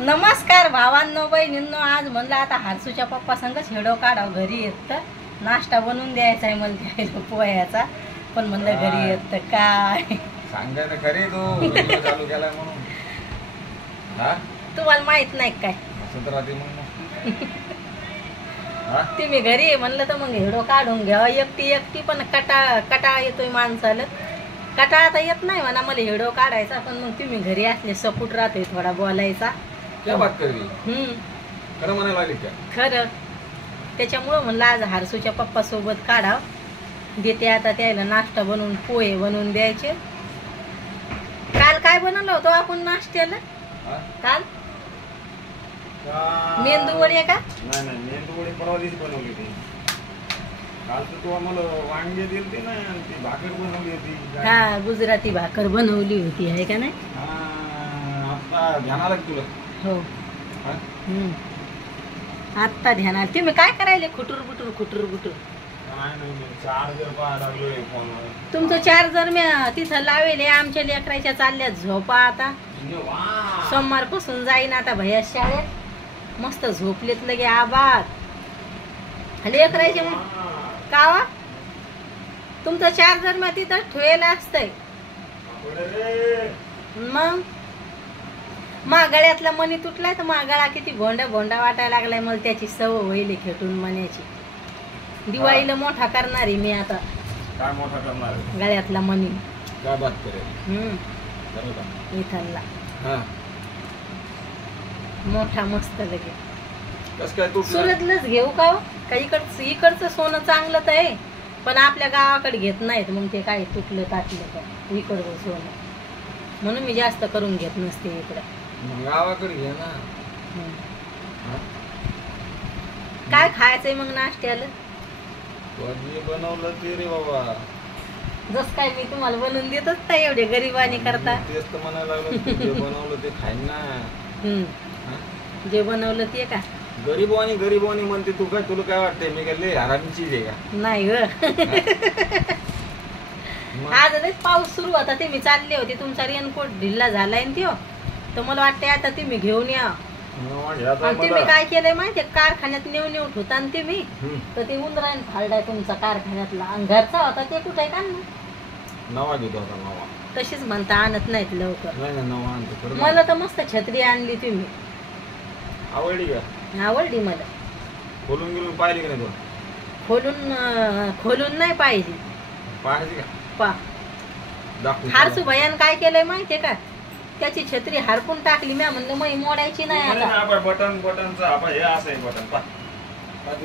नमस्कार भावांनो बहिणींनो, आज म्हणलं आता हारसूच्या पप्पा संगच हेडो काढाव. घरी येत तर नाश्ता बनवून द्यायचा आहे मला द्यायला पोह्याचा, पण म्हणलं घरी येत तर काय सांगायचं खरी तू व्हिडिओ चालू केलाय म्हणून. हा तुम्हाला माहित नाही काय असं तर राहते मग. तुम्ही घरी आहे म्हणलं तर मग हेडो काढून घ्यावा. एकटी पण कटाळा येतोय माणसाला. कटाळा तर येत नाही म्हणा मला हेडो काढायचा, पण मग तुम्ही घरी असले सपोर्ट राहतोय थोडा बोलायचा. क्या बात करली, खरं म्हणायला लागली का? खरं. त्याच्यामुळं म्हणलं आज हारसूच्या पप्पा सोबत काढाव. देते आता त्याला नाश्ता बनवून, पोहे बनवून द्यायचे. काल काय बनवलं होतं आपण नाश्त्याला? काल मेंदू वडी का? नाही मेंदू वडी परवा दिवशी बनवली होती. काल तर तू आम्हाला वांगे दिलते ना, ती भाकर बनवली होती. हा, गुजराती भाकर बनवली होती आहे का नाही? आता ध्यान आलं तुला? हो. आत्ता ध्यान आलं. तुम्ही काय करायले? खुटूर बुटूर. तुमचं चार्जर मी तिथं लावेले. आमच्या लेकराच्या चालल्या झोपा. आता सोमवारपासून जाईन आता भैया शाळेत. मस्त झोपलेत लगे आबाद लेकरायचे. कावा तुमचं चार्जर मी तिथं ठेवलेलं असतंय. मग गळ्यातला मणी तुटलाय तर गळा किती भोंडा वाटायला लागलाय. मला त्याची सवय होईल खेटून मण्याची. दिवाळीला मोठा करणार आहे मी आता. काय मोठा करणार? गळ्यातला मणी. काय बात करे? इथला मोठा मस्त लगे. कस काय सुरतलाच घेऊ का? इकडचं सोनं चांगलं तर आहे, पण आपल्या गावाकडे घेत नाहीत. मग ते काय तुटलं ताटलं का इकडचं सोनं, म्हणून मी जास्त करून घेत नसते इकडे. गावाकडे घे ना. काय खायचंय मग नाश्त्याला? बनवलं ते रे बाबा. जस काय मी तुम्हाला बनवून देतच नाही एवढे गरिबानी करता. तेच तर म्हणायला लागलं, जे बनवलं ते खाईन ना. जे बनवलं ते का? गरीबवानी म्हणते तू. काय तुला काय वाटतंय मी काय लय हरामीची आहे का? नाही ग. आजच पाऊस सुरू होता. ते मी चालले होते. तुमचा रेनकोट ढिल्ला झालाय ना त्यो, तर मला वाटतंय आता तुम्ही घेऊन या. तुम्ही काय केलंय माहितीये? कारखान्यात नेऊन ठेवता ना तुम्ही, तर ते उंदराने फाडलाय तुमचा कारखान्यातला. आणि घरचा होता ते कुठे का नवा घेतो आता. नवा तशीच म्हणता आणत नाहीत लवकर. नवा आणतो. मला तर मस्त छत्री आणली तुम्ही. आवडली का? आवडली मला. खोलून पाहिली का नाही? खोलून नाही पाहिजे. पाहिजे का? हारसू भयान काय केलंय माहितीये का? त्याची छत्री हरपून टाकली. मी म्हणलं मग मोडायची नाही आता. बटनचा हे असं बटन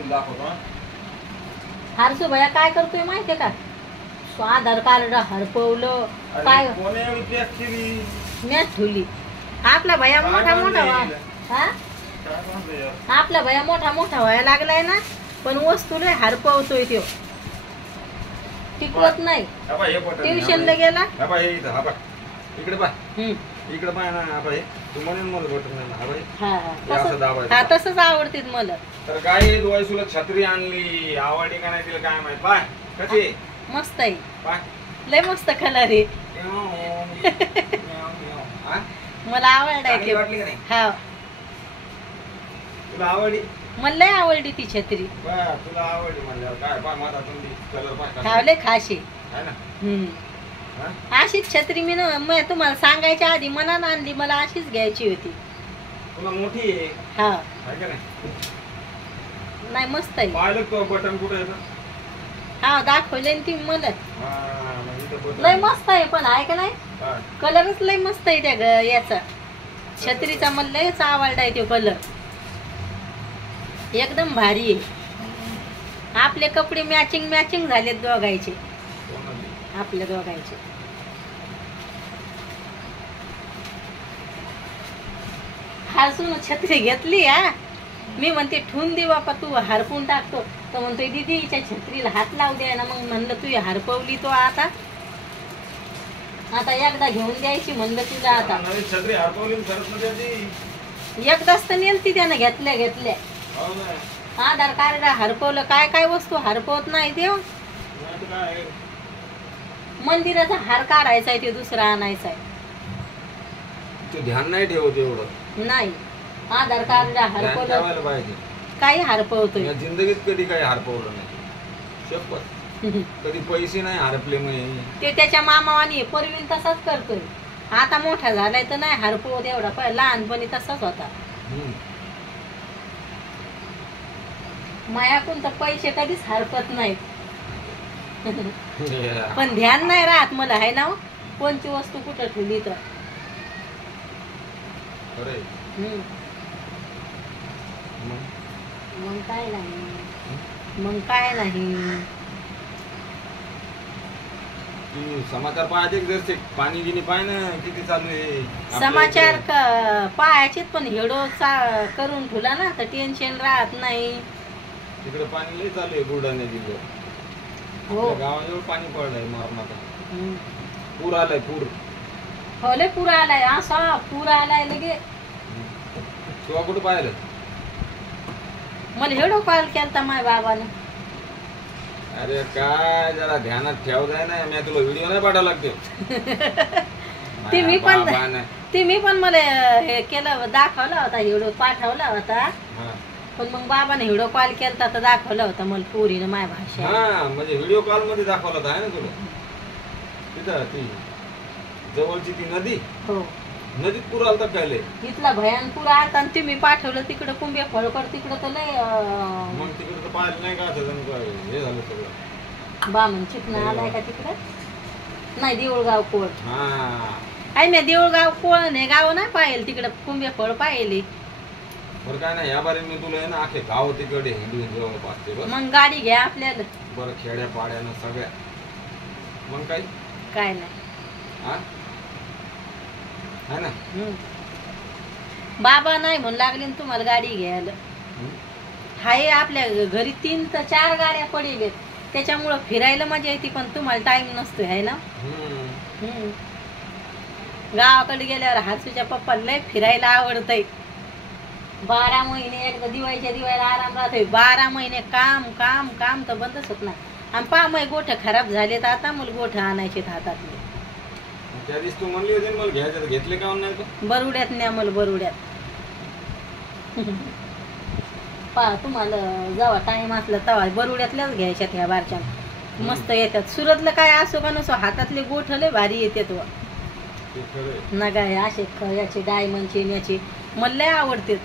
दाखवतो. हारसू भया काय करतोय माहितीये का? आधार कार्ड हरपवलं. काय मॅच ठेवली. आपला भया मोठा आपला भया मोठा व्हायला लागलाय ना, पण वस्तू लय हरपवतोय तो. टिकवत नाही. ट्युशनला गेला. इकडे पाय ना. तू म्हणेन मला बटन तसंच आवडते मला. तर काय दुवायसूला छत्री आणली. आवडली का नाही तिला काय माहित. पाय कशी मस्त आहे. पाय लय मस्त कलर आहे. मला आवडलाय. हा, तुला आवडली? मला लय आवडली ती छत्री. तुला आवडली म्हणल्यावर काय पाय माझा कलर खावले खाशी. आहे ना. अशीच छत्री मी तुम्हाला सांगायच्या आधी मनानं आणली. मला अशीच घ्यायची होती. तुला मोठी आहे. हा का नाही मस्त आहे. पाहिलं तो बटन कुठे आहे? हा दाखवले ती मला. लय मस्त आहे. पण आहे का नाही? कलरच लय मस्त आहे त्या याचा छत्रीचा. मला लयच आवडलाय तो कलर. एकदम भारी आहे. आपले कपडे मॅचिंग झालेत दोघायचे. आपल्या दोघांचे. हरसून छत्री घेतली. मी म्हणते ठेवून दे बापा, तू हरपून टाकतो. तर म्हणतोय दीदी हिच्या छत्रीला हात लावू द्या ना. मग म्हणलं तू हरपवली तो आता एकदा घेऊन द्यायची म्हणलं तुला. आता छत्री हरपवली एकदाच तर नेलती त्यानं. घेतल्या आधार कार्ड हरपवलं. काय वस्तू हरपवत नाही देव. मंदिराचा हार काढायचा आहे, ते दुसरा आणायचा आहे. ते ध्यान नाही ठेवत एवढं. नाही आधार कार्ड ध्यान हरपवलं ठेवायला पाहिजे. काही हरपवतोय. या जिंदगीत कधी काही हरपवलं नाही. शपथ कधी पैसे नाही हरपले म्हणे. ते त्याच्या मामावानी पूर्वी तसाच करतोय. आता मोठा झालाय तर नाही हरपवत एवढा, पण लहानपणी तसाच होता. मायाकून तर पैसे कधीच हरपत नाहीत. पण ध्यान नाही राहत मला, आहे ना. कोणती वस्तू कुठं ठेवली तर. खरंय. मग काय नाही, मग काय नाही. तू समाचार पाहायचे जर पाणी गिनी पाय ना किती चालू आहे. समाचार पाहायचे पण हेडो करून ठेवला ना तर टेन्शन राहत नाही. तिकडे पाणी लय चालू आहे बुलढाणा जिल्ह्यात. हो, गावाजवळ पाणी पडलंय मरणाचा. पूर आलाय पूर. हो लय पूर आलाय. असा पूर आलाय लगे. तुला कुठं पाहिलं? मला हेडो कॉल केलता माझ्या बाबानं. अरे काय जरा ध्यानात ठेव जाय ना. मी तुला व्हिडिओ नाही पाठवायला लागते. ती मी पण मला हे केलं, दाखवला होता हेडो, पाठवला होता. पण मग बाबाने व्हिडिओ कॉल केलता तर दाखवला होता मला पोरीनं माझ्या भाषा. हा म्हणजे व्हिडिओ कॉल मध्ये दाखवला होता आहे ना तुला. तिथं ती जवळची ती नदी. हो, नदीत पूर आलता काय? इथला भयान पूर आलता आणि तुम्ही पाठवलं तिकडं कुंभे फळकड तिकडं तर लय. मग तिकडं तर पाहिलं नाही का हे झालं सगळं. बामण चिकन आलाय का तिकडं? नाही, देऊळगाव कोळ. हा आहे मी देऊळगाव कोळ नाही गाव नाही पाहिलं तिकडं कुंभे फळ पाहिले. बरं काय नाही या बारे मी तुला ना आखे गाव तिकडे हिंदू जवळपासते. मग गाडी घ्या आपल्याला. बरं खेड्या पाड्यानं सगळ्या. मग काय काय नाही. हा है ना. बाबा नाही म्हणून लागले ना तुम्हाला गाडी घ्यायला. हाय आपल्या घरी 3 तर 4 गाड्या पडेल, त्याच्यामुळं फिरायला मजा येते. पण तुम्हाला टाइम नसतोय, है ना. गावाकडे गेल्यावर हासूच्या पप्पाला लय फिरायला आवडतंय. 12 महिने एकदा दिवाळीच्या दिवाळीला आराम राहतोय. 12 महिने काम काम काम तर बंदच होत नाही. आणि पामय गोठ खराब झालेत आता, मला गोठ आणायचे हातातले. त्या दिवशी तू म्हणली होती मला घ्यायचं, घेतले का नाही? बरुड्यात न्या मला, बरुड्यात. पहा तुम्हाला जेव्हा टाइम असला तेव्हा बरुड्यातल्याच घ्यायच्यात ह्या बारच्या. मस्त येतात. सुरतला काय असो का नसो हातातले गोठ लय भारी येतात. नगा असे याचे डायमंडचे याचे मला लय आवडते.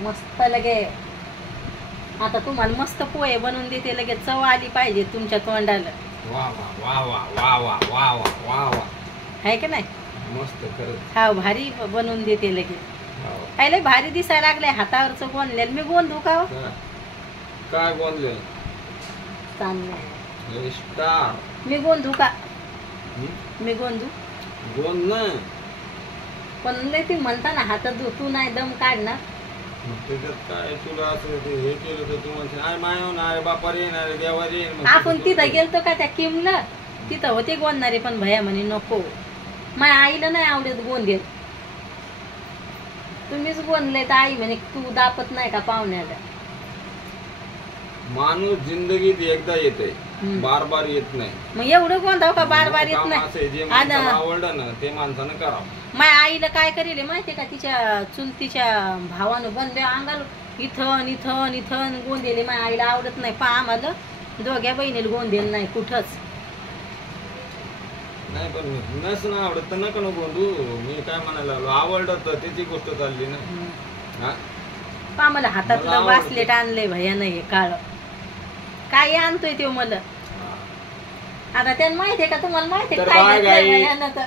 मस्त लगे. आता तुम्हाला मस्त पोहे बनवून देते, लगेच चव आली पाहिजे तुमच्या तोंडाला. वा वा वा वा वा वा वा वा वा वा. आहे की नाही? मस्त खरंच. हा भारी बनवून देते लगेच. काय लय भारी दिसायला लागलंय हातावरच गोंदलेलं. मी गोंधू का? काय गोंदलेलं? चांगलं स्टार. मी गोंधू का? मी गोंधू गोंद ना. पण लय ती म्हणता ना हातात तू नाही दम काढणार. त्याच्यात काय तुला असं हे केलं तर तू म्हणते अरे माय अरे बापा रे अरे देवा रे. आपण तिथं गेलतो का त्या किमला, तिथं होते गोंदणारे पण भया म्हणे नको. माझ्या आईला नाही आवडत गोंदेल. तुम्हीच गोंदले तर आई म्हणे तू दापत नाही का पाहुण्याला. माणूस जिंदगीत एकदा येते, बार बार येत नाही. मग एवढं गोंधाव का बार बार येत नाही. जे माणसाला आवडलं ना ते माणसानं करावं. माझ्या आईला काय करेल माहितीये का, तिच्या चुलतीच्या भावानं बंद अंगाला इथं इथं इथं गोंदेले. माझ्या आईला आवडत नाही. पहा आम्हाला दोघ्या बहिणीला गोंदेल नाही कुठंच नाही. पण नस ना आवडत तर नका नको गोंधू. मी काय म्हणायला लागलो आवडत तर त्याची गोष्ट चालली ना. पहा मला हातातलं बासलेट आणलंय भया नाही काळ. काय आणतोय ते मला आता त्यांना माहितीये का, तुम्हाला माहितीये काय?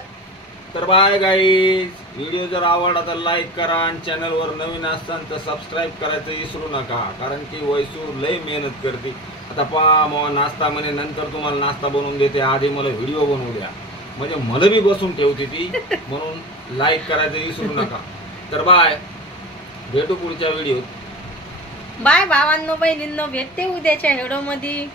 तर बाय गाईज. व्हिडिओ जर आवडला तर लाईक करा आणि चॅनलवर नवीन असताना तर सबस्क्राईब करायचं विसरू नका. कारण की वैसू लय मेहनत करते. आता पहा मग नाश्ता म्हणे नंतर तुम्हाला नाश्ता बनवून देते, आधी मला व्हिडिओ बनवू द्या. म्हणजे मला बी बसून ठेवते ती. म्हणून लाईक करायचं विसरू नका. तर बाय, भेटू पुढच्या व्हिडिओत. बाय भावांनो बहिणींनो, भेटते उद्याच्या व्हिडिओ मध्ये.